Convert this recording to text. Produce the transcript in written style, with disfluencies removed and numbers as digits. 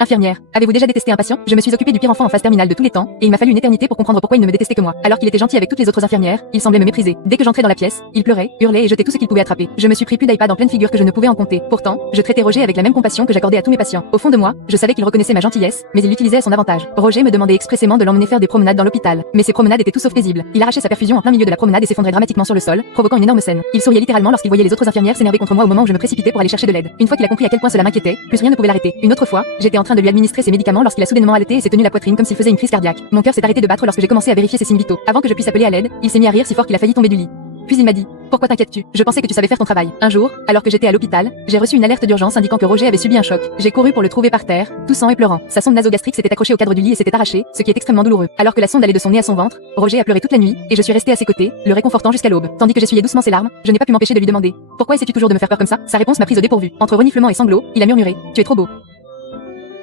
Infirmière, avez-vous déjà détesté un patient? Je me suis occupée du pire enfant en phase terminale de tous les temps, et il m'a fallu une éternité pour comprendre pourquoi il ne me détestait que moi. Alors qu'il était gentil avec toutes les autres infirmières, il semblait me mépriser. Dès que j'entrais dans la pièce, il pleurait, hurlait et jetait tout ce qu'il pouvait attraper. Je me suis pris plus d'iPad en pleine figure que je ne pouvais en compter. Pourtant, je traitais Roger avec la même compassion que j'accordais à tous mes patients. Au fond de moi, je savais qu'il reconnaissait ma gentillesse, mais il l'utilisait à son avantage. Roger me demandait expressément de l'emmener faire des promenades dans l'hôpital, mais ces promenades étaient tout sauf paisibles. Il arrachait sa perfusion en plein milieu de la promenade et s'effondrait dramatiquement sur le sol, provoquant une énorme scène. Il souriait littéralement lorsqu'il voyait les autres infirmières s'énerver contre moi au moment où je me précipitais pour aller chercher de l'aide. Une fois qu'il a compris à quel point cela m'inquiétait, plus rien ne pouvait l'arrêter. Une autre fois, j'étais en train de lui administrer ses médicaments lorsqu'il a soudainement halté et s'est tenu la poitrine comme s'il faisait une crise cardiaque. Mon cœur s'est arrêté de battre lorsque j'ai commencé à vérifier ses signes vitaux. Avant que je puisse appeler à l'aide, il s'est mis à rire si fort qu'il a failli tomber du lit. Puis il m'a dit: pourquoi t'inquiètes-tu? Je pensais que tu savais faire ton travail. Un jour, alors que j'étais à l'hôpital, j'ai reçu une alerte d'urgence indiquant que Roger avait subi un choc. J'ai couru pour le trouver par terre, toussant et pleurant. Sa sonde nasogastrique s'était accrochée au cadre du lit et s'était arrachée, ce qui est extrêmement douloureux. Alors que la sonde allait de son nez à son ventre, Roger a pleuré toute la nuit, et je suis restée à ses côtés, le réconfortant jusqu'à l'aube. Tandis que j'essuyais doucement ses larmes, je n'ai pas pu m'empêcher de lui demander: pourquoi essaies-tu toujours de me faire peur comme ça? Sa réponse m'a prise au dépourvu. Entre reniflements et sanglots, il a murmuré: tu es trop beau.